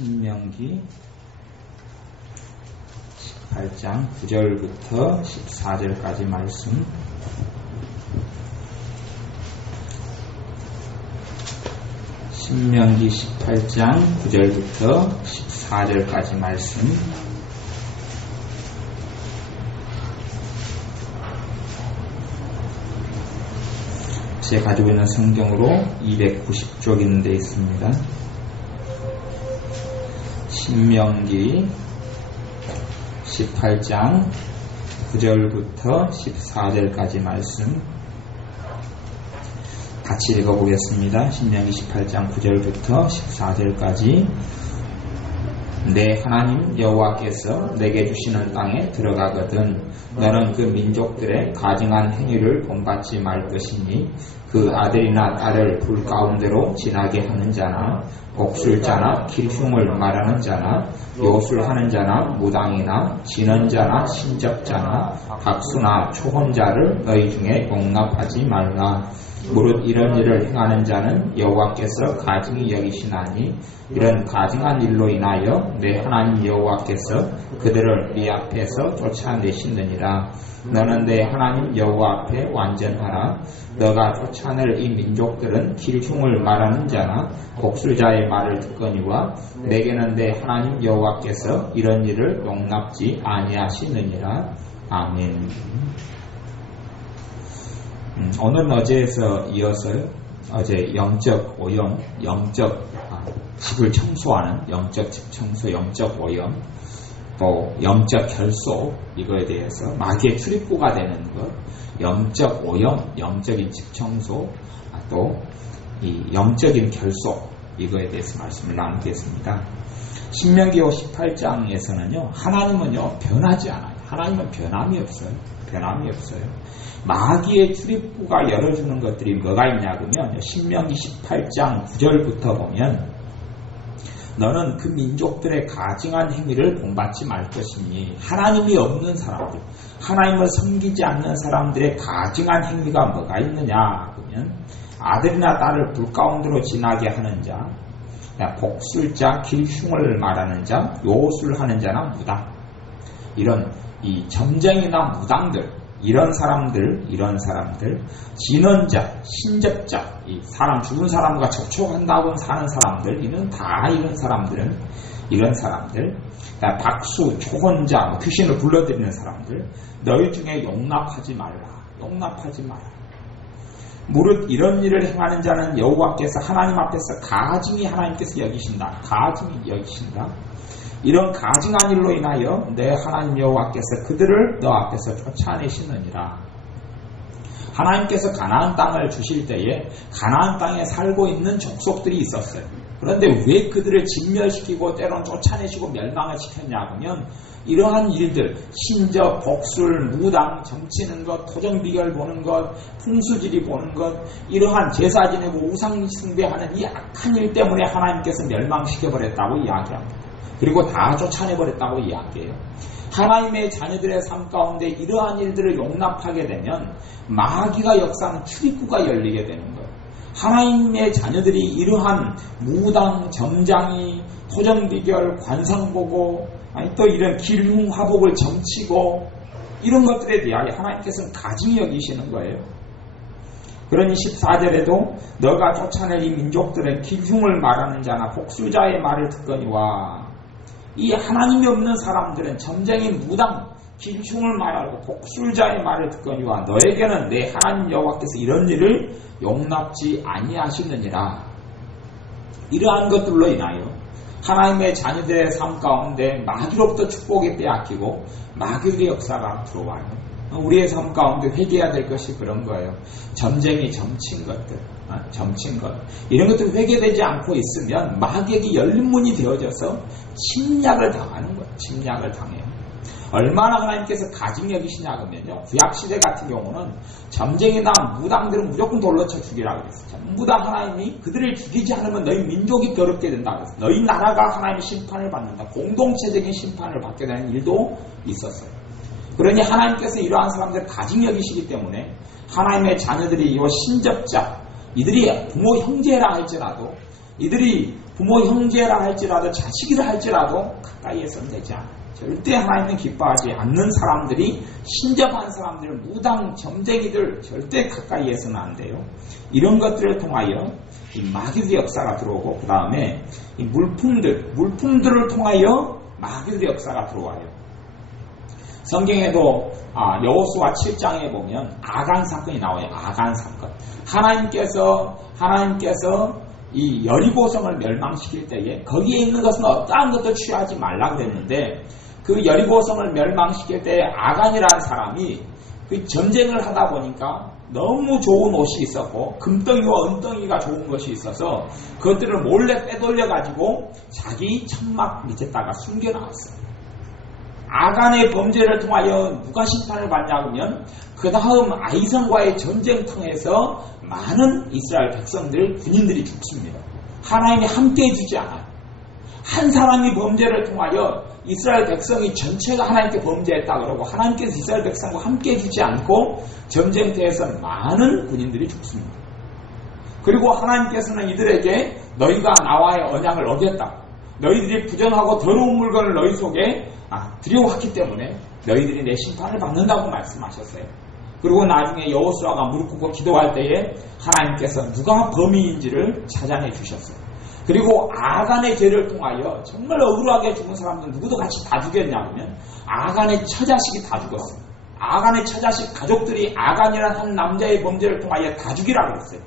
신명기 18장 9절부터 14절까지 말씀. 신명기 18장 9절부터 14절까지 말씀. 제 가지고 있는 성경으로 290쪽 있는 데 있습니다. 신명기 18장 9절부터 14절까지 말씀 같이 읽어보겠습니다. 신명기 18장 9절부터 14절까지. 내 하나님 여호와께서 내게 주시는 땅에 들어가거든 너는 그 민족들의 가증한 행위를 본받지 말 것이니 그 아들이나 딸을 불 가운데로 지나게 하는 자나 복술자나 길흉을 말하는 자나 요술하는 자나 무당이나 진언자나 신접자나 박수나 초혼자를 너희 중에 용납하지 말라. 무릇 이런 일을 행하는 자는 여호와께서 가증히 여기시나니 이런 가증한 일로 인하여 내 하나님 여호와께서 그들을 네 앞에서 쫓아내시느니라. 너는 내 하나님 여호와 앞에 완전하라. 너가 쫓아낼 이 민족들은 길흉을 말하는 자나 복술자의 말을 듣거니와 내게는 내 하나님 여호와께서 이런 일을 용납지 아니하시느니라. 아멘. 오늘은 어제에서 이어서 어제 영적 오염, 집을 청소하는 영적 집 청소, 영적 오염, 또 영적 결속, 이거에 대해서 마귀의 출입구가 되는 것, 영적 오염, 영적인 집 청소, 또 이 영적인 결속, 이거에 대해서 말씀을 나누겠습니다. 신명기 18장에서는요, 하나님은요 변하지 않아요. 하나님은 변함이 없어요. 마귀의 출입구가 열어주는 것들이 뭐가 있냐면 신명기 18장 9절부터 보면 너는 그 민족들의 가증한 행위를 본받지 말 것이니 하나님이 없는 사람들, 하나님을 섬기지 않는 사람들의 가증한 행위가 뭐가 있느냐 그러면 아들이나 딸을 불 가운데로 지나게 하는 자, 복술자, 길흉을 말하는 자, 요술하는 자나 무당, 이런 이 점쟁이나 무당들, 이런 사람들, 진언자, 신접자, 이 사람, 죽은 사람과 접촉한다고 사는 사람들, 이런 사람들, 박수, 초혼자, 귀신을 불러들이는 사람들, 너희 중에 용납하지 말라. 무릇 이런 일을 행하는 자는 여호와께서 하나님 앞에서 가증히 하나님께서 여기신다. 이런 가증한 일로 인하여 내 하나님 여호와께서 그들을 너 앞에서 쫓아내시느니라. 하나님께서 가나안 땅을 주실 때에 가나안 땅에 살고 있는 족속들이 있었어요. 그런데 왜 그들을 진멸시키고 때론 쫓아내시고 멸망을 시켰냐 하면 이러한 일들, 신접, 복술, 무당, 점치는 것, 토정비결 보는 것, 풍수지리 보는 것, 이러한 제사 지내고 우상 숭배하는 이 악한 일 때문에 하나님께서 멸망시켜버렸다고 이야기합니다. 그리고 다 쫓아내버렸다고 이야기해요. 하나님의 자녀들의 삶 가운데 이러한 일들을 용납하게 되면 마귀가 역사하는 출입구가 열리게 되는 거예요. 하나님의 자녀들이 이러한 무당, 점장이, 토정비결, 관상보고, 또 이런 길흉화복을 점치고 이런 것들에 대하여 하나님께서는 가증히 여기시는 거예요. 그러니 14절에도 너가 쫓아낼 이 민족들은 길흉을 말하는 자나 복술자의 말을 듣거니와 이 하나님이 없는 사람들은 점쟁이, 무당, 길흉을 말하고 복술자의 말을 듣거니와 너에게는 내 하나님 여호와께서 이런 일을 용납지 아니하시느니라. 이러한 것들로 인하여 하나님의 자녀들의 삶 가운데 마귀로부터 축복이 빼앗기고 마귀의 역사가 들어와요. 우리의 삶 가운데 회개해야 될 것이 그런 거예요. 점쟁이, 점친 것 이런 것들 회개되지 않고 있으면 마귀에게 열린 문이 되어져서 침략을 당하는 거예요. 침략을 당해요. 얼마나 하나님께서 가증히 여기시냐 그러면요, 구약시대 같은 경우는 점쟁이나 무당들은 무조건 돌로 쳐 죽이라고 그랬어요. 전부 다 하나님이 그들을 죽이지 않으면 너희 민족이 괴롭게 된다고 그랬어요. 너희 나라가 하나님의 심판을 받는다. 공동체적인 심판을 받게 되는 일도 있었어요. 그러니 하나님께서 이러한 사람들을 가증히 여기시기 때문에 하나님의 자녀들이 이 신접자, 이들이 부모 형제라 할지라도 이들이 부모 형제라 할지라도 자식이라 할지라도 가까이에서는 되지 않아요. 절대 하나님은 기뻐하지 않는 사람들이, 신접한 사람들, 무당, 점쟁이들 절대 가까이에서는 안 돼요. 이런 것들을 통하여 이 마귀의 역사가 들어오고, 그 다음에 이 물품들을 통하여 마귀의 역사가 들어와요. 성경에도 여호수아 7장에 보면 아간 사건이 나와요. 아간 사건. 하나님께서 이 여리고성을 멸망시킬 때에 거기에 있는 것은 어떠한 것도 취하지 말라 그랬는데, 그 여리고성을 멸망시킬 때에 아간이라는 사람이 그 전쟁을 하다 보니까 너무 좋은 옷이 있었고 금덩이와 은덩이가 좋은 것이 있어서 그것들을 몰래 빼돌려 가지고 자기 천막 밑에다가 숨겨놨어요. 아간의 범죄를 통하여 누가 심판을 받냐면, 그 다음 아이성과의 전쟁통에서 많은 이스라엘 백성들, 군인들이 죽습니다. 하나님이 함께 해주지 않아요. 한 사람이 범죄를 통하여 이스라엘 백성이 전체가 하나님께 범죄했다 그러고, 하나님께서 이스라엘 백성과 함께 해주지 않고 전쟁터에서 많은 군인들이 죽습니다. 그리고 하나님께서는 이들에게 너희가 나와의 언약을 어겼다, 너희들이 부정하고 더러운 물건을 너희 속에 들여왔기 때문에 너희들이 내 심판을 받는다고 말씀하셨어요. 그리고 나중에 여호수아가 무릎 꿇고 기도할 때에 하나님께서 누가 범인인지를 찾아내 주셨어요. 그리고 아간의 죄를 통하여 정말 억울하게 죽은 사람들 누구도 같이 다 죽였냐면 아간의 처자식이 다 죽었어요. 아간의 처자식 가족들이 아간이라는 한 남자의 범죄를 통하여 다 죽이라고 그랬어요.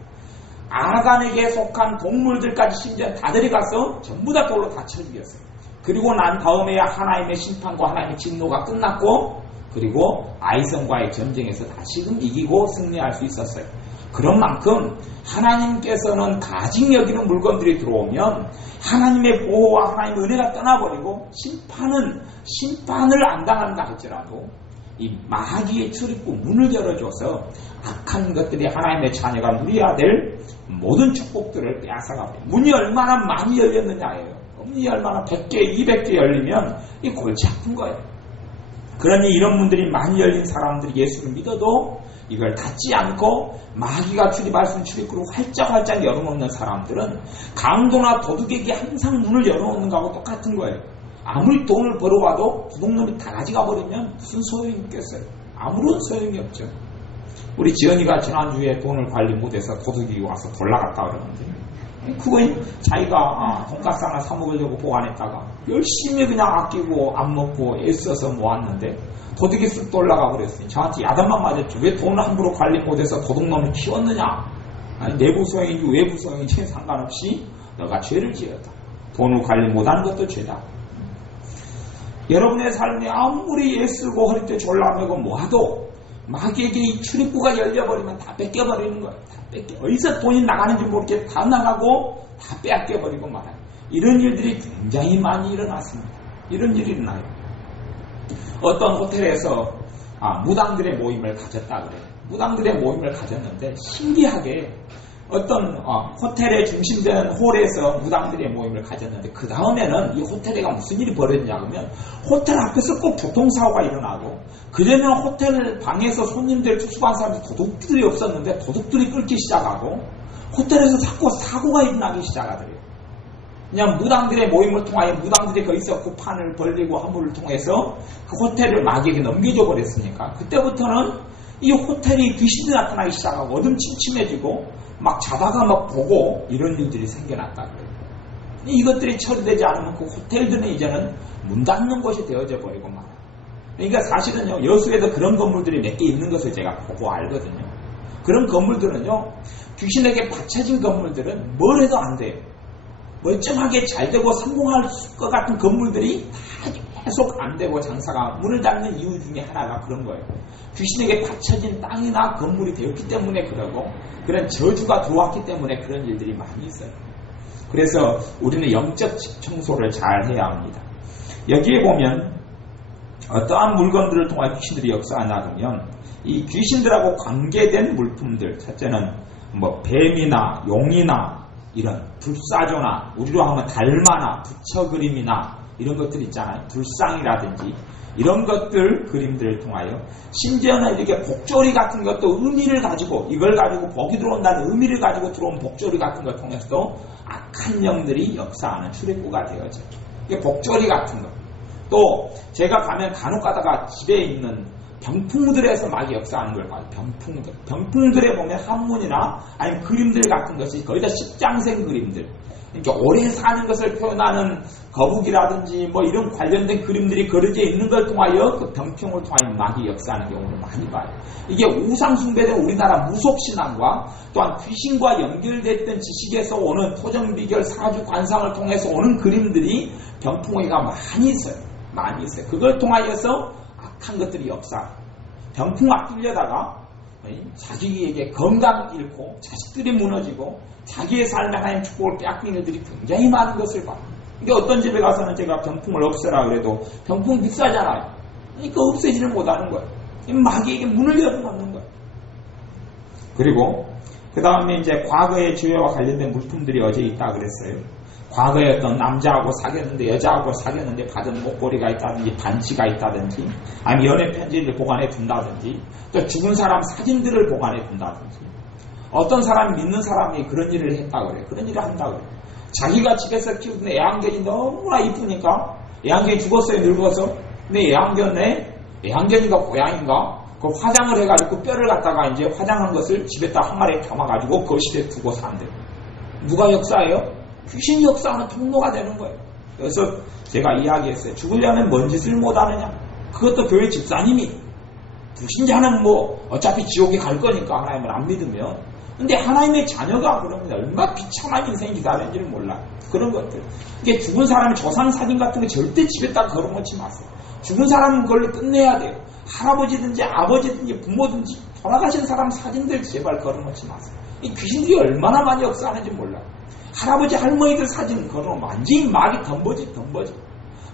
아간에게 속한 동물들까지 심지어 다 데려가서 전부 다 돌로 다 쳐 죽였어요. 그리고 난 다음에야 하나님의 심판과 하나님의 진노가 끝났고, 그리고 아이성과의 전쟁에서 다시금 이기고 승리할 수 있었어요. 그런 만큼 하나님께서는 가증 여기는 물건들이 들어오면 하나님의 보호와 하나님의 은혜가 떠나버리고 심판을 안 당한다 할지라도 이 마귀의 출입구 문을 열어줘서 악한 것들이 하나님의 자녀가 누려야 될 모든 축복들을 빼앗아가버려요. 문이 얼마나 많이 열렸느냐예요. 문이 얼마나 100개, 200개 열리면 이 골치 아픈 거예요. 그러니 이런 문들이 많이 열린 사람들이 예수를 믿어도 이걸 닫지 않고 마귀가 출입할 수 있는 출입구를 활짝 열어놓는 사람들은 강도나 도둑에게 항상 문을 열어놓는 거하고 똑같은 거예요. 아무리 돈을 벌어와도 도둑놈이 다 가져가 버리면 무슨 소용이 있겠어요? 아무런 소용이 없죠. 우리 지연이가 지난주에 돈을 관리 못해서 도둑이 와서 돌아갔다 그러는데, 그건 자기가 돈가스 하나 사 먹으려고 보관했다가 열심히 그냥 아끼고 안 먹고 애써서 모았는데 도둑이 쓱 돌아가 버렸으니 저한테 야단만 맞았죠. 왜 돈을 함부로 관리 못해서 도둑놈을 키웠느냐? 아니, 내부 소용인지 외부 소용인지 상관없이 너가 죄를 지었다. 돈을 관리 못하는 것도 죄다. 여러분의 삶에 아무리 애쓰고 허리띠 졸라매고 모아도 마귀에게 이 출입구가 열려버리면 다 뺏겨버리는 거예요. 다 뺏겨. 어디서 돈이 나가는지 모르게 다 나가고 다 빼앗겨버리고 말아요. 이런 일들이 굉장히 많이 일어났습니다. 이런 일이 일어나요. 어떤 호텔에서 무당들의 모임을 가졌다 그래요. 무당들의 모임을 가졌는데 신기하게 어떤 호텔의 중심되는 홀에서 무당들의 모임을 가졌는데 그 다음에는 이 호텔에가 무슨 일이 벌어지냐면 호텔 앞에서 꼭 교통사고가 일어나고, 그전에는 호텔 방에서 손님들 투숙한 사람들 도둑들이 없었는데 도둑들이 끌기 시작하고 호텔에서 자꾸 사고가 일어나기 시작하더래요. 그냥 무당들의 모임을 통하여 무당들이 거기서 그 판을 벌리고 화물을 통해서 그 호텔을 마귀에게 넘겨줘 버렸으니까 그때부터는 이 호텔이 귀신이 나타나기 시작하고 어둠침침해지고 막 자다가 막 보고 이런 일들이 생겨났다 그래요. 이것들이 처리되지 않으면 그 호텔들은 이제는 문 닫는 곳이 되어져 버리고 말아요. 그러니까 사실은요, 여수에도 그런 건물들이 몇 개 있는 것을 제가 보고 알거든요. 그런 건물들은요, 귀신에게 받쳐진 건물들은 뭘 해도 안 돼요. 멀쩡하게 잘 되고 성공할 것 같은 건물들이 다 계속 안 되고 장사가 문을 닫는 이유 중에 하나가 그런 거예요. 귀신에게 받쳐진 땅이나 건물이 되었기 때문에 그러고, 그런 저주가 들어왔기 때문에 그런 일들이 많이 있어요. 그래서 우리는 영적 청소를 잘 해야 합니다. 여기에 보면 어떠한 물건들을 통해 귀신들이 역사하냐 하면 이 귀신들하고 관계된 물품들, 첫째는 뭐 뱀이나 용이나 이런 불사조나 우리로 하면 달마나 부처 그림이나 이런 것들 있잖아요. 불상이라든지 이런 것들 그림들을 통하여 심지어는 이렇게 복조리 같은 것도 의미를 가지고 이걸 가지고 복이 들어온다는 의미를 가지고 들어온 복조리 같은 걸 통해서도 악한 영들이 역사하는 출입구가 되어져. 이게 복조리 같은 것. 또 제가 가면 간혹 가다가 집에 있는 병풍들에서 막 역사하는 걸 봐요. 병풍들. 병풍들에 보면 한문이나 아니면 그림들 같은 것이 거의 다 십장생 그림들. 그러니까 오래 사는 것을 표현하는 거북이라든지 뭐 이런 관련된 그림들이 그려져 있는 걸 통하여 그 병풍을 통하여 막이 역사하는 경우를 많이 봐요. 이게 우상숭배된 우리나라 무속신앙과 또한 귀신과 연결됐던 지식에서 오는 토정비결 사주 관상을 통해서 오는 그림들이 병풍의가 많이 있어요. 많이 있어요. 그걸 통하여서 악한 것들이 역사. 병풍 앞들려다가 자기에게 건강 잃고 자식들이 무너지고 자기의 삶에 하나님 축복을 빼앗기는 일들이 굉장히 많은 것을 봐요. 이게 어떤 집에 가서는 제가 병풍을 없애라 그래도 병풍 비싸잖아요. 그러니까 없애지를 못하는 거예요. 마귀에게 문을 열어놓는 거예요. 그리고 그 다음에 이제 과거의 죄와 관련된 물품들이 어제 있다 그랬어요. 과거에 어떤 남자하고 사귀었는데 여자하고 사귀었는데 받은 목걸이가 있다든지 반지가 있다든지 아니면 연애 편지를 보관해 둔다든지 또 죽은 사람 사진들을 보관해 둔다든지 어떤 사람 믿는 사람이 그런 일을 했다 그래요. 그런 일을 한다 그래요. 자기가 집에서 키우던 애완견이 너무나 이쁘니까 애완견이 죽었어요. 늙어서. 근데 애완견인가 고양인가 그 화장을 해가지고 뼈를 갖다가 이제 화장한 것을 집에다 한 마리에 담아가지고 거실에 두고 산대요. 누가 역사해요? 귀신 역사하는 통로가 되는 거예요. 그래서 제가 이야기했어요. 죽으려면 뭔 짓을 못하느냐. 그것도 교회 집사님이 불신자는 뭐 어차피 지옥에 갈 거니까 하나님을 안 믿으면. 근데 하나님의 자녀가 그러면 얼마나 비참한 인생이 기다리는지를 몰라요. 그런 것들. 이게 죽은 사람의 조상 사진 같은 거 절대 집에다 걸어놓지 마세요. 죽은 사람은 그걸로 끝내야 돼요. 할아버지든지 아버지든지 부모든지 돌아가신 사람 사진들 제발 걸어놓지 마세요. 이 귀신들이 얼마나 많이 역사하는지 몰라요. 할아버지 할머니들 사진 걸어놓으면 완전히 막이 덤버지.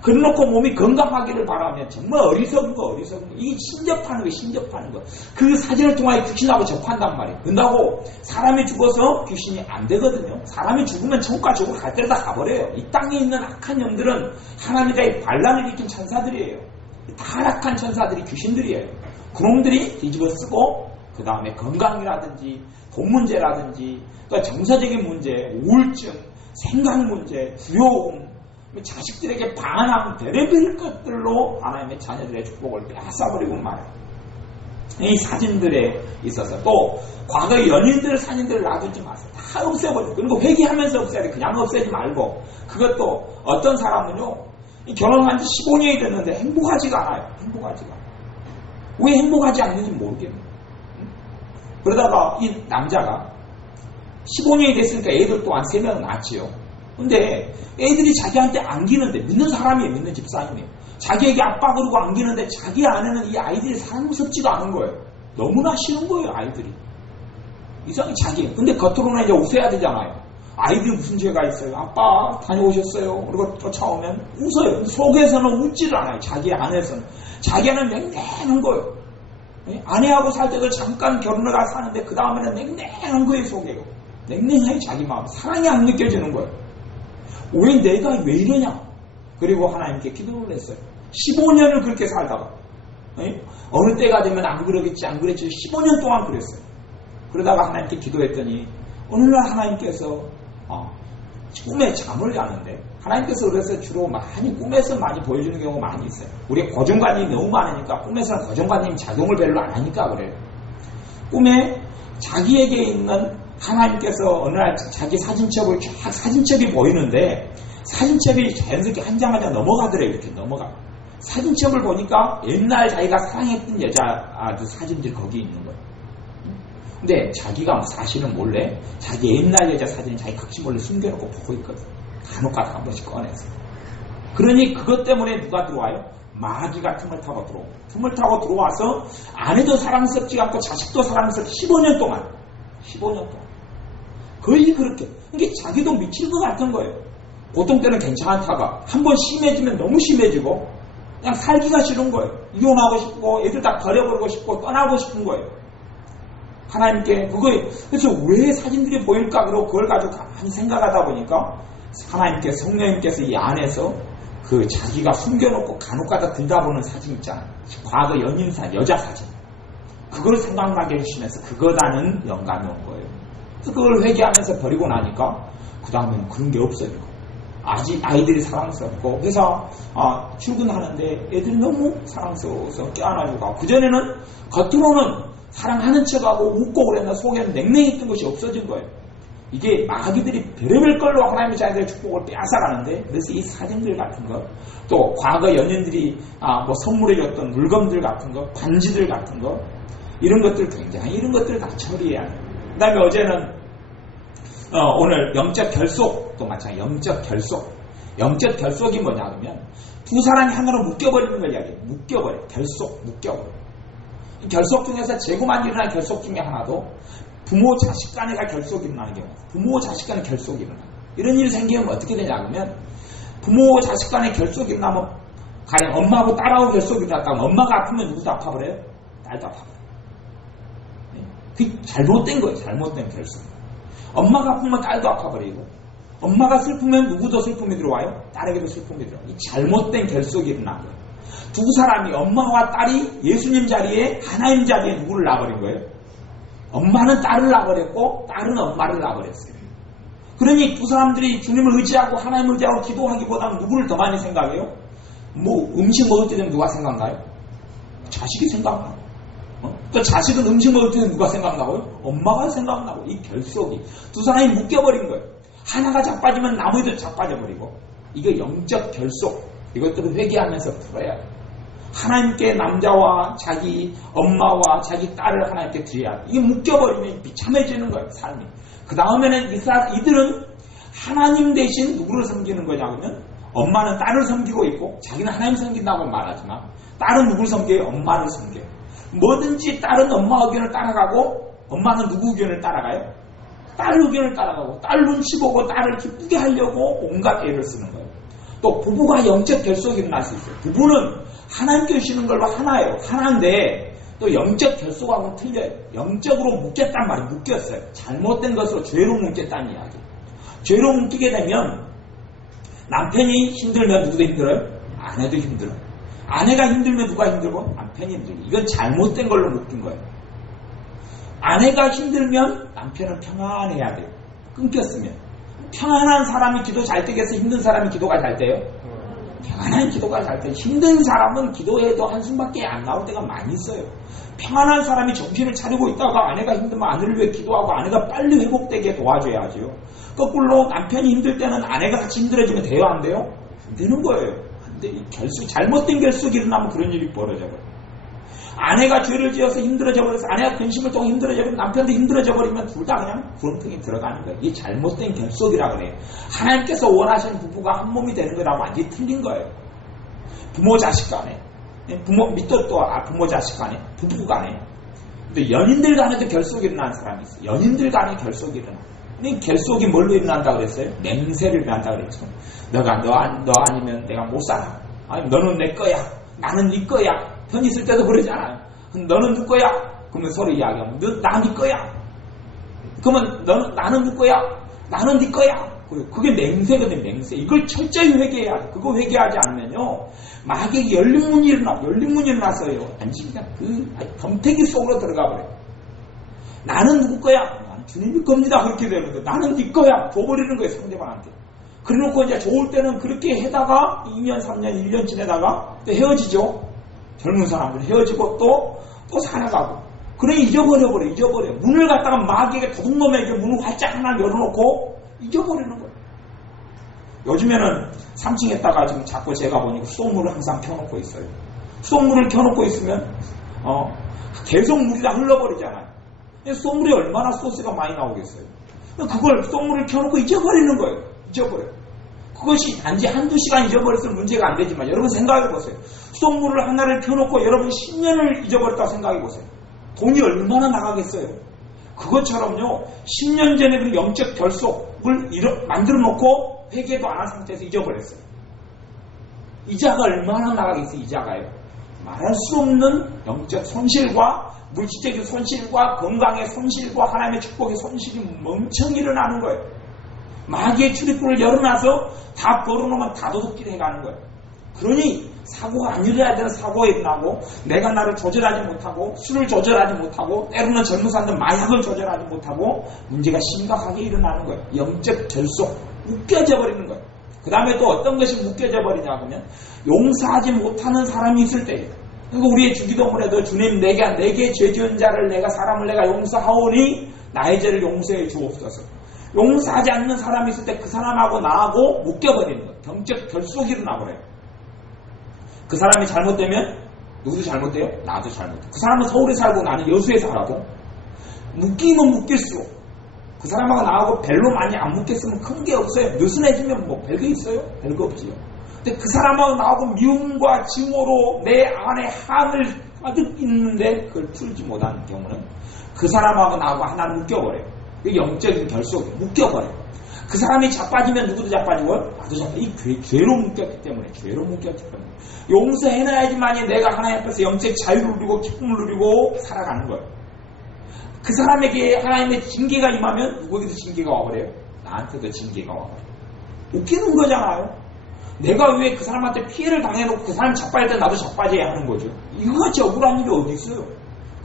그래놓고 몸이 건강하기를 바라면 정말 어리석은 거. 이게 신접하는 거. 그 사진을 통하여 귀신하고 접한단 말이에요. 그런다고 사람이 죽어서 귀신이 안 되거든요. 사람이 죽으면 천국까지 갈 때로 다 가버려요. 이 땅에 있는 악한 영들은 하나님의 반란을 일으킨 천사들이에요. 타락한 천사들이 귀신들이에요. 그놈들이 뒤집어 쓰고 그 다음에 건강이라든지 돈 문제라든지 또 정서적인 문제, 우울증, 생각 문제, 두려움, 자식들에게 반항, 별의별 것들로 하나님의 자녀들의 축복을 빼앗아버리고 말아요. 이 사진들에 있어서 또 과거의 연인들 사진들을 놔두지 마세요. 다 없애버려요. 그리고 회개하면서 없애야 돼요. 그냥 없애지 말고. 그것도 어떤 사람은요, 결혼한 지 15년이 됐는데 행복하지가 않아요. 왜 행복하지 않는지 모르겠네요. 그러다가 이 남자가 15년이 됐으니까 애들 또한 3명은 낳았지요. 근데 애들이 자기한테 안기는데 믿는 사람이에요. 믿는 집사님이에요. 자기에게 아빠 그러고 안기는데 자기 안에는 이 아이들이 사랑스럽지가 않은 거예요. 너무나 싫은 거예요. 아이들이. 이상히 자기. 근데 겉으로는 이제 웃어야 되잖아요. 아이들이 무슨 죄가 있어요. 아빠 다녀오셨어요. 그리고 쫓아오면 웃어요. 속에서는 웃지를 않아요. 자기 안에서는. 자기 안은 냉랭한 거예요. 아내하고 살 때도 잠깐 결혼을 가서 사는데 그 다음에는 냉랭한 거예요. 속에요. 냉랭해요. 자기 마음. 사랑이 안 느껴지는 거예요. 내가 왜 이러냐. 그리고 하나님께 기도를 했어요. 15년을 그렇게 살다가 어느 때가 되면 안 그러겠지 15년 동안 그랬어요. 그러다가 하나님께 기도했더니 어느 날 하나님께서 꿈에 잠을 자는데 하나님께서 그래서 주로 많이 꿈에서 많이 보여주는 경우가 많이 있어요. 우리 고정관념이 너무 많으니까 꿈에서는 고정관념 작용을 별로 안 하니까 그래요. 꿈에 자기에게 있는 하나님께서 어느 날 자기 사진첩이 보이는데 사진첩이 자연스럽게 한 장 한 장 넘어가더래요. 이렇게 넘어가. 사진첩을 보니까 옛날 자기가 사랑했던 여자 사진들이 거기 있는 거예요. 근데 자기가 사실은 몰래 자기 옛날 여자 사진을 자기 각시 몰래 숨겨놓고 보고 있거든. 간혹 가다 한 번씩 꺼내서. 그러니 그것 때문에 누가 들어와요? 마귀가 틈을 타고 들어와서 아내도 사랑스럽지 않고 자식도 사랑스럽지 15년 동안 거의 그렇게. 이게 자기도 미칠 것 같은 거예요. 보통 때는 괜찮다가 한번 심해지면 너무 심해지고 그냥 살기가 싫은 거예요. 이혼하고 싶고 애들 다 버려버리고 싶고 떠나고 싶은 거예요. 하나님께 그래서 왜 사진들이 보일까 그러고 그걸 가지고 가만히 생각하다 보니까 하나님께 성령님께서 이 안에서 그 자기가 숨겨놓고 간혹가다 들다 보는 사진 있잖아요. 과거 연인사진, 여자 사진. 그걸 생각나게 해주시면서 그거다는 영감이 온 거예요. 그래서 그걸 회개하면서 버리고 나니까 그 다음에는 그런 게 없어요. 아직 아이들이 사랑스럽고 회사 출근하는데 애들이 너무 사랑스러워서 껴안아주고 가고, 그전에는 겉으로는 사랑하는 척하고 웃고 그랬는데 속에는 냉랭했던 것이 없어진 거예요. 이게 마귀들이 별의별 걸로 하나님의 자녀들의 축복을 빼앗아가는데, 그래서 이 사진들 같은 거, 또 과거 연인들이 뭐 선물해줬던 물건들 같은 거, 반지들 같은 거, 이런 것들 굉장히 이런 것들을 다 처리해야 해요. 그 다음에 어제는 오늘 영적 결속도 마찬가지. 영적 결속. 영적 결속이 뭐냐 하면 두 사람이 하나로 묶여버리는 걸 이야기해요. 묶여버려. 결속, 묶여버려. 이 결속 중에서 재고만 일어나는 결속 중에 하나도 부모 자식 간에가 결속이 일어나는 경우, 부모 자식 간의 결속이 일어나요. 이런 일이 생기면 어떻게 되냐 하면, 부모 자식 간의 결속이 일어나면, 가령 엄마하고 딸하고 결속이 일어났다면 엄마가 아프면 누구도 아파버려요? 딸도 아파버려요. 그게 잘못된 거예요. 잘못된 결속. 엄마가 아프면 딸도 아파버리고, 엄마가 슬프면 누구도 슬픔이 들어와요? 딸에게도 슬픔이 들어와요. 이 잘못된 결속이 일어난 거예요. 두 사람이, 엄마와 딸이 예수님 자리에, 하나님 자리에 누구를 놔버린 거예요? 엄마는 딸을 놔버렸고 딸은 엄마를 놔버렸어요. 그러니 두 사람들이 주님을 의지하고 하나님을 의지하고 기도하기보다는 누구를 더 많이 생각해요? 뭐 음식 먹을 때 되면 누가 생각나요? 자식이 생각나요. 또 자식은 음식 먹을 때는 누가 생각나고요? 엄마가 생각나고. 이 결속이 두 사람이 묶여버린 거예요. 하나가 자빠지면 나머지도 자빠져버리고. 이게 영적 결속. 이것들을 회개하면서 풀어야 해요. 하나님께 남자와 자기 엄마와 자기 딸을 하나님께 드려야 돼. 이게 묶여버리면 비참해지는 거예요, 삶이. 그 다음에는 이들은 하나님 대신 누구를 섬기는 거냐면, 엄마는 딸을 섬기고 있고 자기는 하나님 섬긴다고 말하지만 딸은 누구를 섬겨요? 엄마를 섬겨요. 뭐든지 딸은 엄마 의견을 따라가고 엄마는 누구 의견을 따라가요? 딸 의견을 따라가고, 딸 눈치 보고 딸을 기쁘게 하려고 온갖 애를 쓰는 거예요. 또 부부가 영적 결속이 일어날 수 있어요. 부부는 하나님께 주시는 걸로 하나예요. 하나인데 또 영적 결속하고는 틀려요. 영적으로 묶였단 말이에요. 묶였어요. 잘못된 것으로 죄로 묶였다는 이야기. 죄로 묶이게 되면 남편이 힘들면 누구도 힘들어요? 아내도 힘들어요. 아내가 힘들면 누가 힘들고? 남편이 힘들고. 이건 잘못된 걸로 묶인 거예요. 아내가 힘들면 남편은 평안해야 돼요. 끊겼으면. 평안한 사람이 기도 잘 되겠어? 힘든 사람이 기도가 잘 돼요? 평안한 기도가 잘 돼요. 힘든 사람은 기도해도 한숨밖에 안 나올 때가 많이 있어요. 평안한 사람이 정신을 차리고 있다가 아내가 힘들면 아내를 위해 기도하고 아내가 빨리 회복되게 도와줘야죠. 거꾸로 남편이 힘들 때는 아내가 같이 힘들어지면 돼요? 안 돼요? 안 되는 거예요. 근데 이 잘못된 결속이 일어나면 그런 일이 벌어져요. 아내가 죄를 지어서 힘들어져 버려서 아내가 근심을 통해 힘들어져 버리면 남편도 힘들어져 버리면 둘 다 그냥 구렁텅이 들어가는 거예요. 이게 잘못된 결속이라 그래요. 하나님께서 원하시는 부부가 한 몸이 되는 거랑 완전히 틀린 거예요. 부모 자식 간에, 밑도 또 부모 자식 간에, 부부 간에. 근데 연인들 간에도 결속이 일어나는 사람이 있어요. 연인들 간에 결속이 일어나. 근데 결속이 뭘로 일어난다 그랬어요? 맹세를 일어난다 그랬죠. 너 아니면 내가 못 살아. 아니 너는 내 거야. 나는 네 거야. 편 있을 때도 그러잖아요. 너는 누 거야? 그러면 서로 이야기하면 나 네 거야. 그러면 나는 누 거야? 나는 네 거야. 그게 맹세거든, 맹세. 이걸 철저히 회개해야 돼. 그거 회개하지 않으면요, 마귀에게 열린 문이 일어났어요. 완전히 그냥 검태기 속으로 들어가 버려요. 나는 누구 거야? 나는 주님이 겁니다. 그렇게 되는데 나는 네 거야. 줘버리는 거예요, 상대방한테. 그래놓고 이제 좋을 때는 그렇게 해다가 2년, 3년, 1년 지내다가 또 헤어지죠. 젊은 사람들 헤어지고 또 살아가고. 그래 잊어버려. 문을 갖다가 마귀에게 도둑놈에게 문을 활짝 하나 열어놓고 잊어버리는 거예요. 요즘에는 3층에다가 지금 자꾸 제가 보니까 수돗물을 항상 켜놓고 있어요. 수돗물을 켜놓고 있으면 계속 물이 다 흘러버리잖아요. 수돗물이 얼마나 소스가 많이 나오겠어요. 그걸 수돗물을 켜놓고 잊어버리는 거예요. 잊어버려요. 그것이 단지 한두 시간 잊어버렸으면 문제가 안 되지만 여러분 생각해보세요. 수돗물을 하나를 켜놓고 여러분 10년을 잊어버렸다고 생각해보세요. 돈이 얼마나 나가겠어요. 그것처럼요, 10년 전에 그 영적 결속을 만들어놓고 회개도 안 한 상태에서 잊어버렸어요. 이자가 얼마나 나가겠어요. 이자가요. 말할 수 없는 영적 손실과 물질적인 손실과 건강의 손실과 하나님의 축복의 손실이 멍청 일어나는 거예요. 마귀의 출입구를 열어놔서 다 걸어놓으면 다 도둑질 해가는 거예요. 그러니 사고가 안 일어나야 되는 사고가 일어나고, 내가 나를 조절하지 못하고, 술을 조절하지 못하고, 때로는 젊은 사람들 마약을 조절하지 못하고, 문제가 심각하게 일어나는 거예요. 영적 결속, 묶여져 버리는 거예요. 그 다음에 또 어떤 것이 묶여져 버리냐 하면, 용서하지 못하는 사람이 있을 때예요. 그러니까 우리의 주기도문에도 주님 내게 죄 지은 자를 사람을 내가 용서하오니 나의 죄를 용서해 주옵소서. 용서하지 않는 사람이 있을 때 그 사람하고 나하고 묶여버리는 거예요. 경적 결속이 일어나버려요. 그 사람이 잘못되면 누구도 잘못돼요? 나도 잘못돼요. 그 사람은 서울에 살고 나는 여수에 살아도 묶이면 묶일수록 그 사람하고 나하고 별로 많이 안 묶였으면 큰 게 없어요. 느슨해지면 뭐 별거 있어요? 별거 없지요. 근데 그 사람하고 나하고 미움과 증오로 내 안에 한을 가득 있는데 그걸 풀지 못하는 경우는 그 사람하고 나하고 하나는 묶여버려요. 그 영적인 결속이 묶여버려요. 그 사람이 자빠지면 누구도 자빠지고 나도 자빠지고 이 죄로 묶였기 때문에 용서해놔야지만이 내가 하나님 앞에서 영적 자유를 누리고 기쁨을 누리고 살아가는 거예요. 그 사람에게 하나님의 징계가 임하면 누구에게도 징계가 와버려요. 나한테도 징계가 와버려요. 웃기는 거잖아요. 내가 왜 그 사람한테 피해를 당해놓고 그 사람 자빠질 때 나도 자빠져야 하는 거죠. 이거같이 억울한 일이 어디 있어요.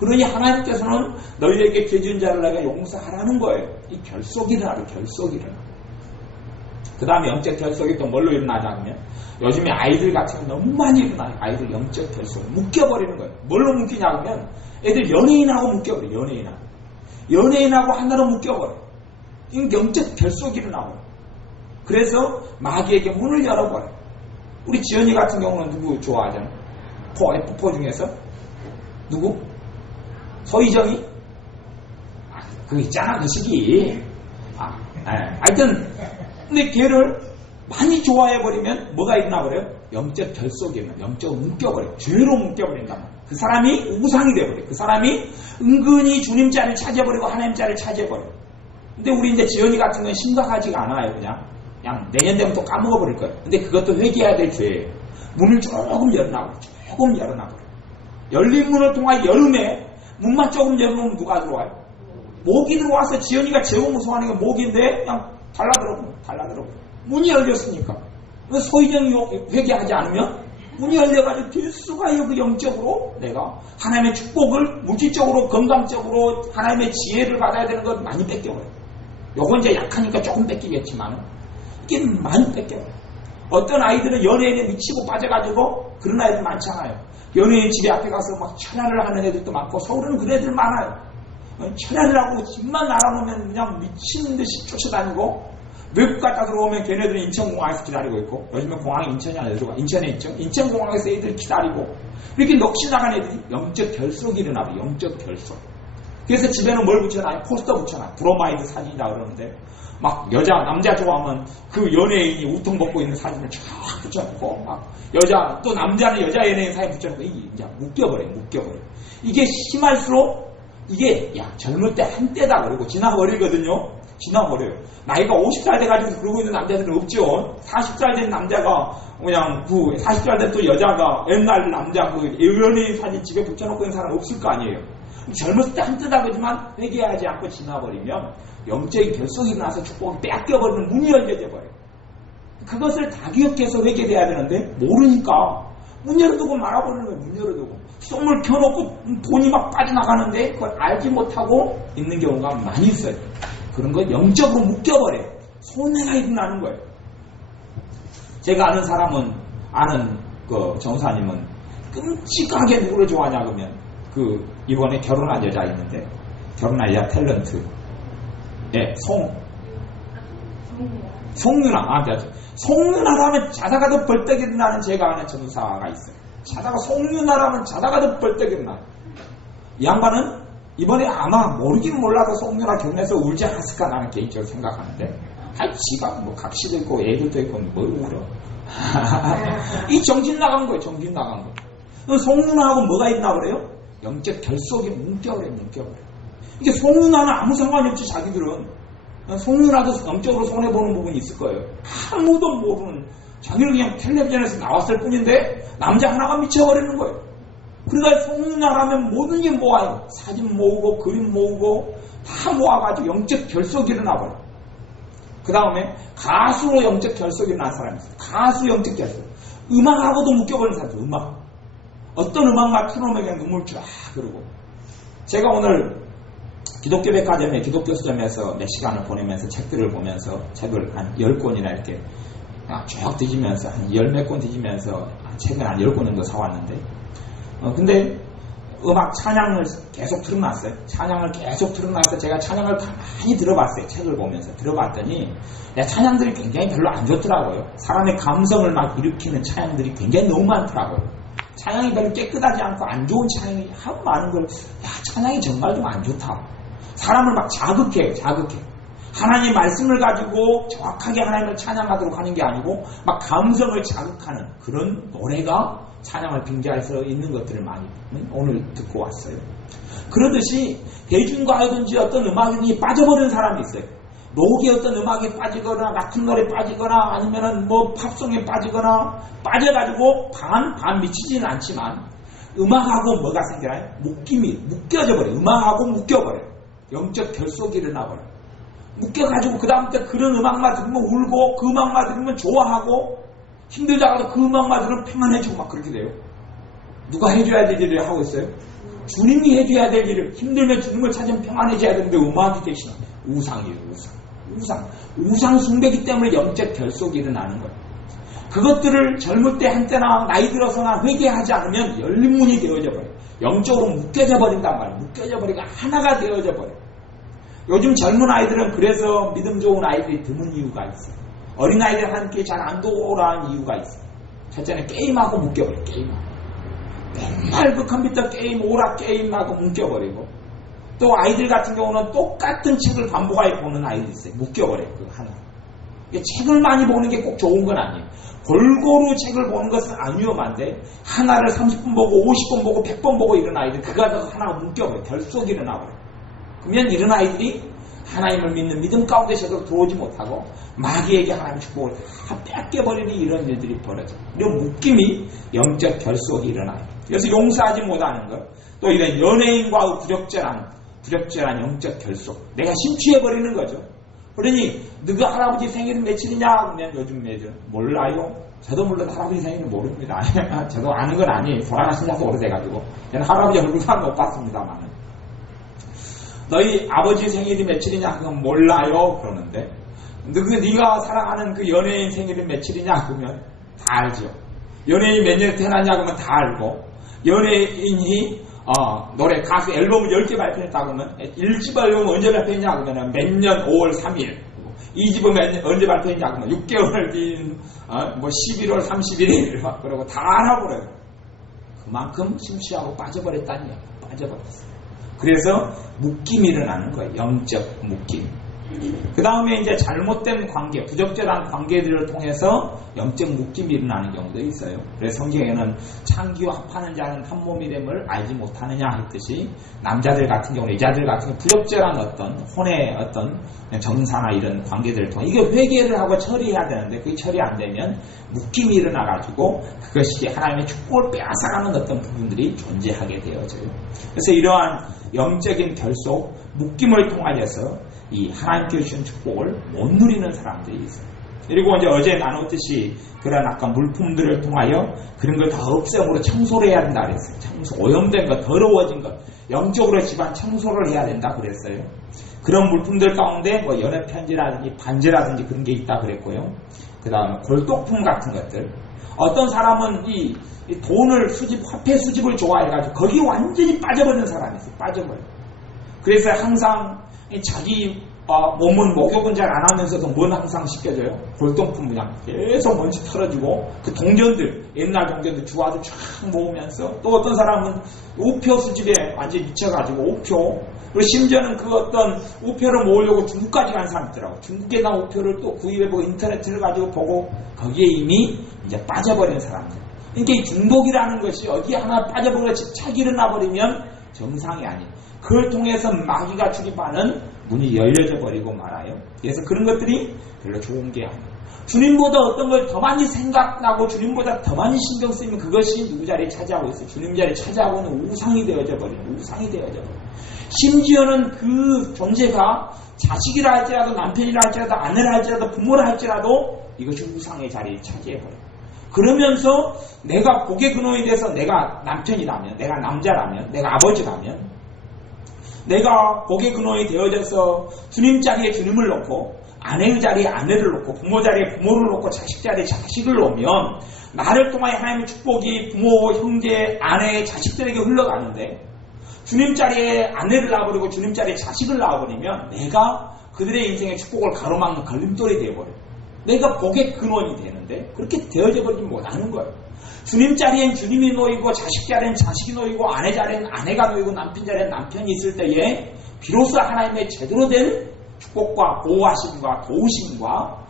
그러니 하나님께서는 너희에게 죄 지은 자를 내가 용서하라는 거예요. 이 결속이 일어나요. 결속이 일어나. 그 다음에 영적 결속이 또 뭘로 일어나냐 하면 요즘에 아이들 같은 거 너무 많이 일어나요. 아이들 영적 결속 묶여버리는 거예요. 뭘로 묶이냐 하면 애들 연예인하고 묶여버려요. 연예인하고 하나로 묶여버려요. 이 영적 결속이 일어나버려요. 그래서 마귀에게 문을 열어버려요. 우리 지연이 같은 경우는 누구 좋아하잖아요? F4 중에서 누구? 서희정이? 그거 있잖아 그 시기. 하여튼 근데 걔를 많이 좋아해버리면 뭐가 일어나버려요? 영적 결속이 일어나요. 영적으로 묶여버려요. 죄로 묶여버린단 말이에요. 그 사람이 우상이 돼버려요. 그 사람이 은근히 주님 자리를 차지해버리고 하나님 자리를 차지해버려요. 근데 우리 이제 지연이 같은 건 심각하지가 않아요. 그냥 내년 되면 또 까먹어버릴 거예요. 근데 그것도 회개해야 될 죄예요. 문을 조금 열어놔버려요. 열린 문을 통해 여름에 문만 조금 열어놓으면 누가 들어와요? 모기 들어와서 지연이가 제일 무서워하는 게 모기인데 그냥 달라들어. 문이 열렸으니까. 소희정이 회개하지 않으면 문이 열려가지고 될 수가 있어요. 그 영적으로 내가 하나님의 축복을 물질적으로 건강적으로 하나님의 지혜를 받아야 되는 걸 많이 뺏겨버려요. 요건 이제 약하니까 조금 뺏기겠지만 이게 많이 뺏겨요. 어떤 아이들은 연예인에 미치고 빠져가지고 그런 아이들 많잖아요. 연예인 집에 앞에 가서 막 철야를 하는 애들도 많고 서울은 그런 애들 많아요. 철야를 하고 집만 날아놓으면 그냥 미친 듯이 쫓아다니고 외국 갔다 들어오면 걔네들은 인천공항에서 기다리고 있고 요즘은 공항이 인천이 아니라 인천에 있죠. 인천공항에서 애들 기다리고 이렇게 넋이 나간 애들이 영적 결속이 일어나요. 영적 결속. 그래서 집에는 뭘 붙여놔요? 포스터 붙여놔요. 브로마이드 사진이라 그러는데 막 남자 좋아하면 그 연예인이 우통 벗고 있는 사진을 쫙 붙여놓고 막 또 남자는 여자 연예인 사진 붙여놓고 이제 묶여버려요. 이게 심할수록 이게 젊을 때 한때다 그러고 지나버리거든요. 나이가 50살 돼가지고 그러고 있는 남자들은 없죠. 40살 된 남자가 그냥 40살 된 또 여자가 옛날 남자 연예인 사진 집에 붙여놓고 있는 사람 없을 거 아니에요. 젊었을 때 한때다 그러지만 회개하지 않고 지나버리면 영적인 결속이 일어나서 축복이 뺏겨버리는 문이 열려져 버려요. 그것을 다 기억해서 회개돼야 되는데 모르니까 문 열어두고 말아버리는 거예요. 문 열어두고 썸을 켜놓고 돈이 막 빠져나가는데 그걸 알지 못하고 있는 경우가 많이 있어요. 그런 거 영적으로 묶여버려요. 손해가 일어나는 거예요. 제가 아는 그 정사님은 끔찍하게 누구를 좋아하냐 그러면 이번에 결혼한 여자 있는데 결혼한 여자 탤런트 송윤아 송윤아라면 자다가 더 벌떡 일어나는 제가 아는 전사가 있어요. 송윤아라면 자다가 더 벌떡 일어나. 이 양반은 이번에 아마 모르긴 몰라도 송윤아 결혼해서 울지 않았을까 나는 개인적으로 생각하는데 지가 뭐 각시도 있고 애들도 있고 뭘 울어. 이 정신 나간 거예요. 송윤아하고 뭐가 있나 그래요? 영적 결속이 묶여버려요. 이게 송윤아는 아무 상관이 없지. 자기들은 송윤아도 영적으로 손해보는 부분이 있을 거예요. 아무도 모르는 자기는 그냥 텔레비전에서 나왔을 뿐인데 남자 하나가 미쳐버리는 거예요. 그러니까 송윤아라면 모든 게 모아요. 사진 모으고 그림 모으고 다 모아가지고 영적 결속이 일어나버려요. 그 다음에 가수로 영적 결속이 일어난 사람이 있어요. 가수 영적 결속. 음악하고도 묶여버린 사람들, 음악. 어떤 음악만 틀어놓으면 눈물 쫙 흐르고. 제가 오늘 기독교 백화점에 기독교 서점에서 몇 시간을 보내면서 책들을 보면서 책을 한 10권이나 이렇게 쭉 뒤지면서 한 10몇 권 뒤지면서 책을 한 10권 정도 사왔는데 근데 음악 찬양을 계속 틀어놨어요. 찬양을 계속 틀어놨을 때 제가 찬양을 가만히 들어봤어요. 책을 보면서 들어봤더니 찬양들이 굉장히 별로 안 좋더라고요. 사람의 감성을 막 일으키는 찬양들이 굉장히 너무 많더라고요. 찬양이 별로 깨끗하지 않고 안 좋은 찬양이 하도 많은 걸 찬양이 정말 좀 안 좋다. 사람을 막 자극해요. 하나님의 말씀을 가지고 정확하게 하나님을 찬양하도록 하는 게 아니고 막 감성을 자극하는 그런 노래가 찬양을 빙자할 수 있는 것들을 많이 오늘 듣고 왔어요. 그러듯이 대중가요든지 어떤 음악이 빠져버리는 사람이 있어요. 녹의 어떤 음악에 빠지거나 락큰 노래에 빠지거나 아니면은 뭐 팝송에 빠지거나 빠져가지고 반 미치지는 않지만 음악하고 뭐가 생겨나요? 묶여져 버려요. 음악하고 묶여버려요. 영적 결속이 일어나버려요. 묶여가지고 그 다음부터 그런 음악만 들으면 울고 그 음악만 들으면 좋아하고 힘들다가도 그 음악만 들으면 평안해지고 막 그렇게 돼요. 누가 해줘야 될 일을 하고 있어요? 주님이 해줘야 될 일을. 힘들면 주님을 찾으면 평안해져야 되는데 음악이 대신에 우상이에요. 우상 숭배기 때문에 영적 결속이 일어나는 거예요. 그것들을 젊을 때 한때나 나이 들어서나 회개하지 않으면 열린 문이 되어져 버려요. 영적으로 묶여져 버린단 말이에요. 묶여져 버리고 하나가 되어져 버려요. 요즘 젊은 아이들은 그래서 믿음 좋은 아이들이 드문 이유가 있어요. 어린아이들 함께 잘 안 돌아온 이유가 있어요. 첫째는 게임하고 묶여버려요. 게임하고. 맨날 그 컴퓨터 게임, 오락 게임하고 묶여버리고 또 아이들 같은 경우는 똑같은 책을 반복하게 보는 아이들이 있어요. 묶여버려요. 그 하나. 책을 많이 보는 게 꼭 좋은 건 아니에요. 골고루 책을 보는 것은 안 위험한데 하나를 30분 보고 50분 보고 100번 보고 이런 아이들 그거 하나가 묶여버려요. 결속이 일어나버려요. 그러면 이런 아이들이 하나님을 믿는 믿음 가운데 제대로 들어오지 못하고 마귀에게 하나님의 축복을 다 뺏겨버리는 이런 일들이 벌어져요. 이런 묶임이 영적 결속이 일어나요. 그래서 용서하지 못하는 것, 또 이런 연예인과 부적절한 영적 결속, 내가 심취해버리는 거죠. 그러니 너가 할아버지 생일은 며칠이냐? 그러면 요즘 몰라요. 저도 물론 할아버지 생일은 모릅니다. 저도 아는 건 아니에요. 돌아가신 지도 오래돼가지고 저는 할아버지 얼굴만 못 봤습니다만 너희 아버지 생일이 며칠이냐? 그건 몰라요. 그러는데 네가 사랑하는 그 연예인 생일이 며칠이냐? 그러면 다 알죠. 연예인이 몇 년에 태어났냐? 그러면 다 알고 연예인이 노래 가수 앨범을 10개 발표했다 그러면 1집 앨범 언제 발표했냐? 그러면 몇 년 5월 3일 2집은 언제 발표했냐? 그러면 6개월 뒤인 11월 31일 그러고 다 알아버려요. 그만큼 심취하고 빠져버렸다니 빠져버렸어요. 그래서 묶임이 일어나는 거예요. 영적 묶임. 그 다음에 이제 잘못된 관계, 부적절한 관계들을 통해서 영적 묶임이 일어나는 경우도 있어요. 그래서 성경에는 창기와 합하는 자는 한 몸이 됨을 알지 못하느냐 했듯이 남자들 같은 경우는 여자들 같은 경우 부적절한 어떤 혼의 어떤 정사나 이런 관계들을 통해 이게 회개를 하고 처리해야 되는데 그게 처리 안 되면 묶임이 일어나가지고 그것이 하나님의 축복을 빼앗아가는 어떤 부분들이 존재하게 되어져요. 그래서 이러한 영적인 결속, 묶임을 통하여서 이 하나님께 주신 축복을 못 누리는 사람들이 있어요. 그리고 이제 어제 나눴듯이 그런 아까 물품들을 통하여 그런 걸 다 없애므로 청소를 해야 된다 그랬어요. 청소, 오염된 것, 더러워진 것, 영적으로 집안 청소를 해야 된다 그랬어요. 그런 물품들 가운데 뭐 연애 편지라든지 반지라든지 그런 게 있다 그랬고요. 그 다음에 골동품 같은 것들. 어떤 사람은 이 돈을 화폐 수집을 좋아해가지고 거기에 완전히 빠져버리는 사람이 있어요. 빠져버려. 그래서 항상 자기 몸은 목욕은 잘 안 하면서도 뭔 항상 시켜줘요? 골동품 그냥 계속 먼지 털어지고 그 동전들, 옛날 동전들 주화도 쫙 모으면서 또 어떤 사람은 우표 수집에 완전히 미쳐가지고 우표, 그리고 심지어는 그 어떤 우표를 모으려고 중국까지 간 사람 있더라고. 중국에 나온 우표를 또 구입해보고 인터넷을 가지고 보고 거기에 이미 이제 빠져버린 사람들. 그러니까 이 중독이라는 것이 어디 하나 빠져버려 집착이 일어나버리면 정상이 아니에요. 그걸 통해서 마귀가 출입하는 문이 열려져 버리고 말아요. 그래서 그런 것들이 별로 좋은 게 아니에요. 주님보다 어떤 걸 더 많이 생각나고 주님보다 더 많이 신경 쓰이면 그것이 누구 자리에 차지하고 있어요. 주님 자리에 차지하고 있는 우상이 되어져 버려요. 우상이 되어져 버려요. 심지어는 그 존재가 자식이라 할지라도 남편이라 할지라도 아내라 할지라도 부모라 할지라도 이것이 우상의 자리에 차지해 버려요. 그러면서 내가 복의 근원이 돼서 내가 남편이라면, 내가 남자라면, 내가 아버지라면, 내가 복의 근원이 되어져서 주님 자리에 주님을 놓고 아내의 자리에 아내를 놓고 부모 자리에 부모를 놓고 자식 자리에 자식을 놓으면 나를 통하여 하나님의 축복이 부모, 형제, 아내, 자식들에게 흘러가는데 주님 자리에 아내를 낳아버리고 주님 자리에 자식을 낳아버리면 내가 그들의 인생의 축복을 가로막는 걸림돌이 되어버려요. 내가 복의 근원이 되는데 그렇게 되어져 버리지 못하는 거예요. 주님 자리엔 주님이 놓이고 자식 자리엔 자식이 놓이고 아내 자리엔 아내가 놓이고 남편 자리엔 남편이 있을 때에 비로소 하나님의 제대로 된 축복과 보호하심과 도우심과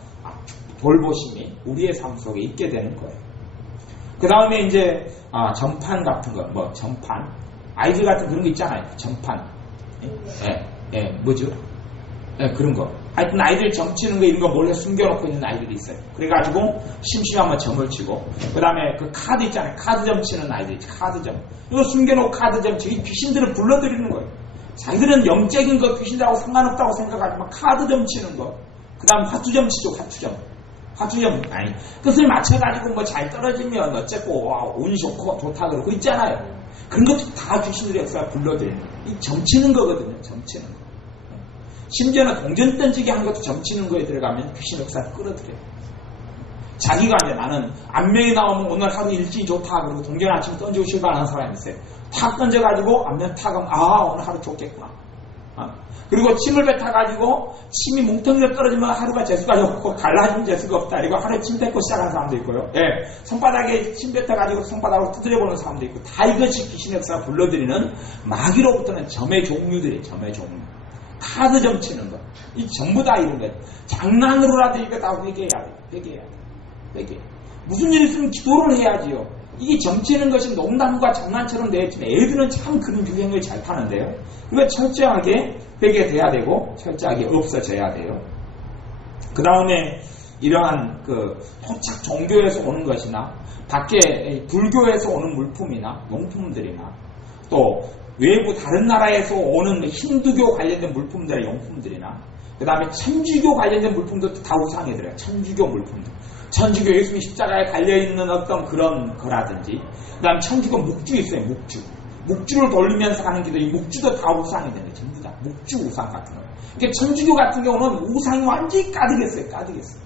돌보심이 우리의 삶 속에 있게 되는 거예요. 그 다음에 이제 전판 같은 거, 전판 아이들 같은 그런 거 있잖아요. 전판 뭐죠? 그런 거. 하여튼 아이들 점치는 거 이런 거 몰래 숨겨놓고 있는 아이들이 있어요. 그래가지고 심심하면 점을 치고 그 다음에 그 카드 있잖아요. 카드 점치는 아이들 카드점. 이거 숨겨놓고 카드 점치기 귀신들을 불러들이는 거예요. 자기들은 영적인 거 귀신들하고 상관없다고 생각하지만 카드 점치는 거. 그 다음 화투점 치죠. 화투점 아니 끝을 맞춰가지고 뭐 잘 떨어지면 어쨌고 운이 좋고 좋다 그러고 있잖아요. 그런 것도 다 귀신들의 역사가 불러들이는 거예요. 이 점치는 거거든요. 점치는 거. 심지어는 동전 던지기 하는 것도 점치는 거에 들어가면 귀신 역사를 끌어들여요. 자기가 이제 나는 안면이 나오면 오늘 하루 일진이 좋다 그러고 동전 아침에 던지고 출발하는 사람이 있어요. 탁 던져가지고 안면 탁 하면 오늘 하루 좋겠구나. 그리고 침을 뱉어가지고 침이 뭉텅이로 떨어지면 하루가 재수가 없고 갈라지면 재수가 없다. 그리고 하루에 침 뱉고 시작하는 사람도 있고요. 손바닥에 침 뱉어가지고 손바닥으로 두드려보는 사람도 있고 다 이것이 귀신 역사가 불러들이는 마귀로부터는 점의 종류들이에요. 점의 종류. 카드 점치는 거. 이 전부 다 이런 거예요. 장난으로라도 이거 다 회개해야 돼요. 회개. 무슨 일 있으면 기도를 해야지요. 이게 점치는 것이 농담과 장난처럼 되었지만 애들은 참 그런 유행을 잘 타는데요. 그러니까 철저하게 회개돼야 되고 철저하게 없어져야 돼요. 그 다음에 이러한 토착 종교에서 오는 것이나 밖에 불교에서 오는 물품이나 용품들이나 또 외부 다른 나라에서 오는 힌두교 관련된 물품들의 용품들이나 그 다음에 천주교 관련된 물품도 다 우상에 들어요. 천주교 물품들. 천주교 예수님 십자가에 달려있는 어떤 그런 거라든지 그 다음에 천주교 묵주 있어요. 묵주를 돌리면서 하는 기도 이 묵주도 다 우상이 되네. 전부 다 묵주 우상 같은 거예요. 그러니까 천주교 같은 경우는 우상이 완전히 가득했어요.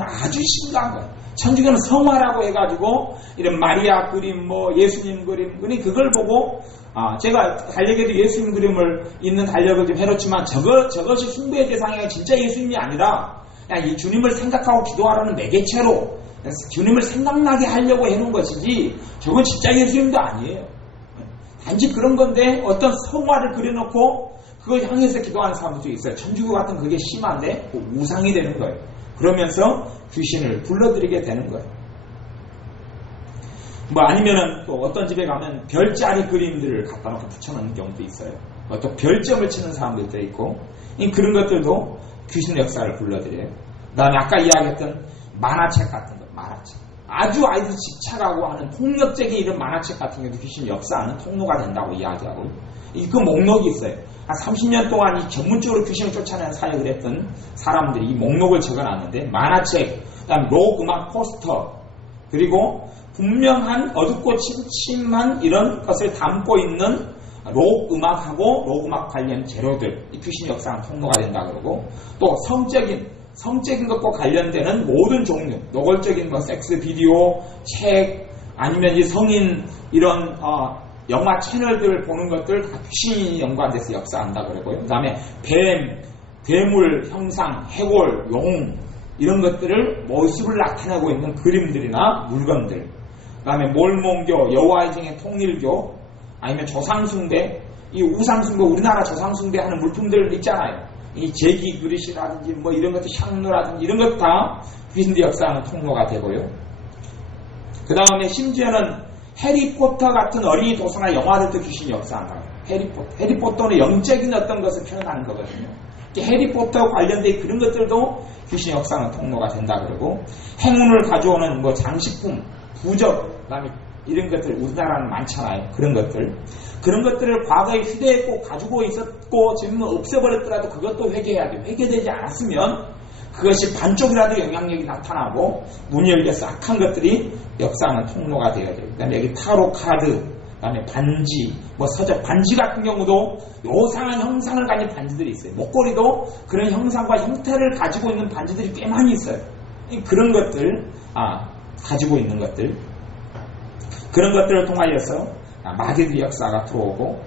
아주 심각한 거예요. 천주교는 성화라고 해가지고 이런 마리아 그림 예수님 그림 그걸 보고 제가 달력에도 예수님 그림을 있는 달력을 좀 해놓지만 저것이 숭배의 대상이 진짜 예수님이 아니라 그냥 이 주님을 생각하고 기도하라는 매개체로 주님을 생각나게 하려고 해놓은 것이지 저건 진짜 예수님도 아니에요. 단지 그런 건데 어떤 성화를 그려놓고 그걸 향해서 기도하는 사람들도 있어요. 천주교 같은 그게 심한데 우상이 되는 거예요. 그러면서 귀신을 불러들이게 되는 거예요. 아니면은 또 어떤 집에 가면 별자리 그림들을 갖다 놓고 붙여놓는 경우도 있어요. 또 별점을 치는 사람들도 있고 그런 것들도 귀신 역사를 불러들여요. 그 다음에 아까 이야기했던 만화책 같은 거, 만화책. 아주 아이들 집착하고 하는 폭력적인 이런 만화책 같은 경우도 귀신 역사하는 통로가 된다고 이야기하고 그 목록이 있어요. 한 30년 동안 이 전문적으로 귀신을 쫓아내는 사역을 했던 사람들이 이 목록을 적어놨는데 만화책, 그다음 록 음악 포스터 그리고 분명한 어둡고 침침한 이런 것을 담고 있는 록 음악하고 록 음악 관련 재료들 이 귀신 역사하는 통로가 된다 그러고 또 성적인 것과 관련되는 모든 종류 노골적인 섹스 비디오 책 아니면 이 성인 이런 영화 채널들을 보는 것들 다 귀신이 연관돼서 역사한다 그러고요. 그 다음에 괴물 형상 해골 용 이런 것들을 모습을 나타내고 있는 그림들이나 물건들 그 다음에 몰몬교 여호와의 증인 통일교 아니면 조상숭배 이 우상숭배 우리나라 조상숭배 하는 물품들 있잖아요. 이 제기 그릇이라든지 이런 것도 향로라든지 이런 것 다 귀신들이 역사하는 통로가 되고요. 그 다음에 심지어는 해리포터 같은 어린이 도서나 영화들도 귀신이 역사한다. 해리포터는 영적인 어떤 것을 표현하는 거거든요. 해리포터 관련된 그런 것들도 귀신이 역사하는 통로가 된다 그러고 행운을 가져오는 장식품, 부적, 그다음에 이런 것들 우리나라는 많잖아요. 그런 것들을 과거에 휴대에 꼭 가지고 있었고 지금은 없애버렸더라도 그것도 회개해야 돼요. 회개되지 않았으면 그것이 반쪽이라도 영향력이 나타나고 문이 열려서 악한 것들이 역사하는 통로가 되어야 돼요. 그다음에 여기 타로 카드, 그다음에 반지, 서적 반지 같은 경우도 요상한 형상을 가진 반지들이 있어요. 목걸이도 그런 형상과 형태를 가지고 있는 반지들이 꽤 많이 있어요. 그런 것들, 가지고 있는 것들, 그런 것들을 통하여서 마귀들의 역사가 들어오고,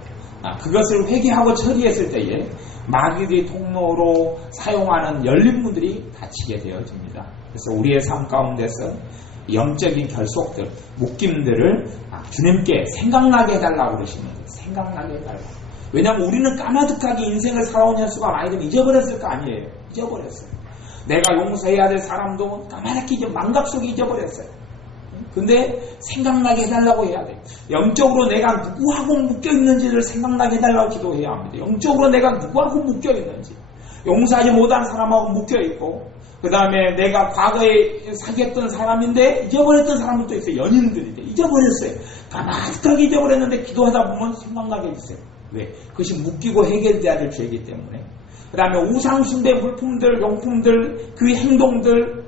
그것을 회개하고 처리했을 때에 마귀들의 통로로 사용하는 열린 문들이 닫히게 되어집니다. 그래서 우리의 삶 가운데서 영적인 결속들, 묶임들을 주님께 생각나게 해달라고 그러시는 거예요. 생각나게 해달라고. 왜냐하면 우리는 까마득하게 인생을 살아온 횟수가 많이 되면 잊어버렸을 거 아니에요. 잊어버렸어요. 내가 용서해야 될 사람도 까마득히 망각 속에 잊어버렸어요. 근데 생각나게 해달라고 해야 돼요. 영적으로 내가 누구하고 묶여있는지를 생각나게 해달라고 기도해야 합니다. 영적으로 내가 누구하고 묶여있는지, 용서하지 못한 사람하고 묶여있고, 그 다음에 내가 과거에 사귀었던 사람인데 잊어버렸던 사람은 또 있어요. 연인들인데 잊어버렸어요. 까마득하게 잊어버렸는데 기도하다 보면 생각나게 해주세요. 왜? 그것이 묶이고 해결돼야 될 죄이기 때문에. 그 다음에 우상숭배 물품들, 용품들, 그 행동들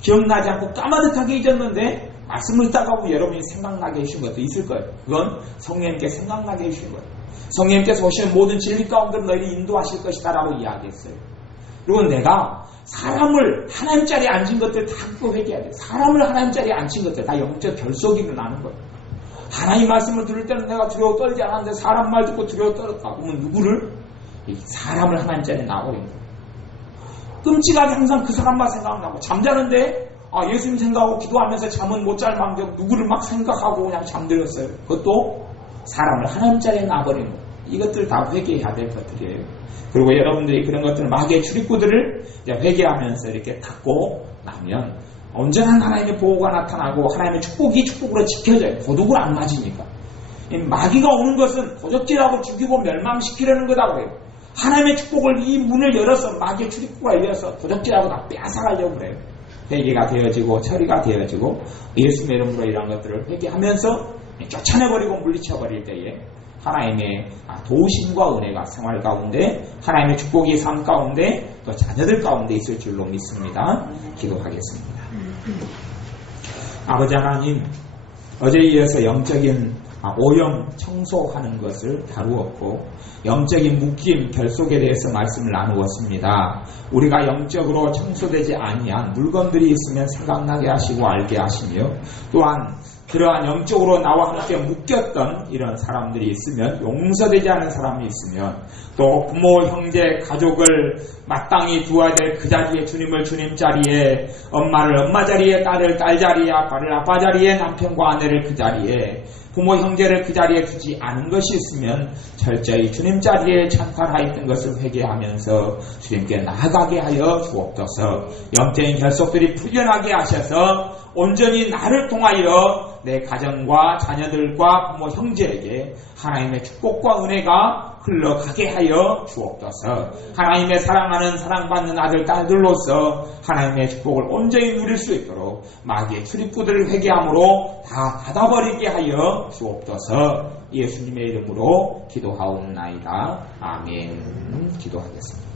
기억나지 않고 까마득하게 잊었는데 말씀을 듣다가 보면 여러분이 생각나게 해주신 것도 있을 거예요. 그건 성령님께 생각나게 해주신 거예요. 성령님께서 오시는 모든 진리 가운데 너희를 인도하실 것이다 라고 이야기했어요. 그리고 내가 사람을 하나님 자리에 앉은 것들 다 그거 회개해야 돼요. 사람을 하나님 자리에 앉힌 것들 다 영적 결속이 일어나는 거예요. 하나님 말씀을 들을 때는 내가 두려워 떨지 않았는데 사람 말 듣고 두려워 떨었다. 그러면 누구를? 사람을 하나님 자리에 놔버린 거예요. 끔찍하게 항상 그 사람만 생각나고 잠자는데 예수님 생각하고 기도하면서 잠은 못 잘 망정 누구를 막 생각하고 그냥 잠들었어요. 그것도 사람을 하나님 자리에 놔버린 거예요. 이것들 다 회개해야 될 것들이에요. 그리고 여러분들이 그런 것들 마귀의 출입구들을 회개하면서 이렇게 닫고 나면 언제나 하나님의 보호가 나타나고 하나님의 축복이 축복으로 지켜져요. 도둑을 안 맞으니까. 마귀가 오는 것은 도적질하고 죽이고 멸망시키려는 거다고 해요. 하나님의 축복을 이 문을 열어서 마귀의 출입구가 열려서 도적질하고 다 빼앗아가려고 그래요. 회개가 되어지고 처리가 되어지고 예수의 이름으로 이런 것들을 회개하면서 쫓아내버리고 물리쳐버릴 때에 하나님의 도우심과 은혜가 생활 가운데 하나님의 축복이 삶 가운데 또 자녀들 가운데 있을 줄로 믿습니다. 기도하겠습니다. 아버지 하나님, 어제에 이어서 영적인 오염 청소하는 것을 다루었고 영적인 묶임 결속에 대해서 말씀을 나누었습니다. 우리가 영적으로 청소되지 아니한 물건들이 있으면 생각나게 하시고 알게 하시며 또한 그러한 영적으로 나와 함께 묶였던 이런 사람들이 있으면 용서되지 않은 사람이 있으면 또 부모, 형제, 가족을 마땅히 두어야 될 그 자리에 주님을 주님 자리에 엄마를 엄마 자리에 딸을 딸 자리에 아빠를 아빠 자리에 남편과 아내를 그 자리에 부모, 형제를 그 자리에 두지 않은 것이 있으면 철저히 주님 자리에 찬탈하였던 것을 회개하면서 주님께 나아가게 하여 주옵소서. 영적인 결속들이 풀려나게 하셔서 온전히 나를 통하여 내 가정과 자녀들과 부모, 형제에게 하나님의 축복과 은혜가 흘러가게 하여 주옵소서. 하나님의 사랑하는 사랑받는 아들, 딸들로서 하나님의 축복을 온전히 누릴 수 있도록 마귀의 출입구들을 회개함으로 다 닫아버리게 하여 주옵소서. 예수님의 이름으로 기도하옵나이다. 아멘. 기도하겠습니다.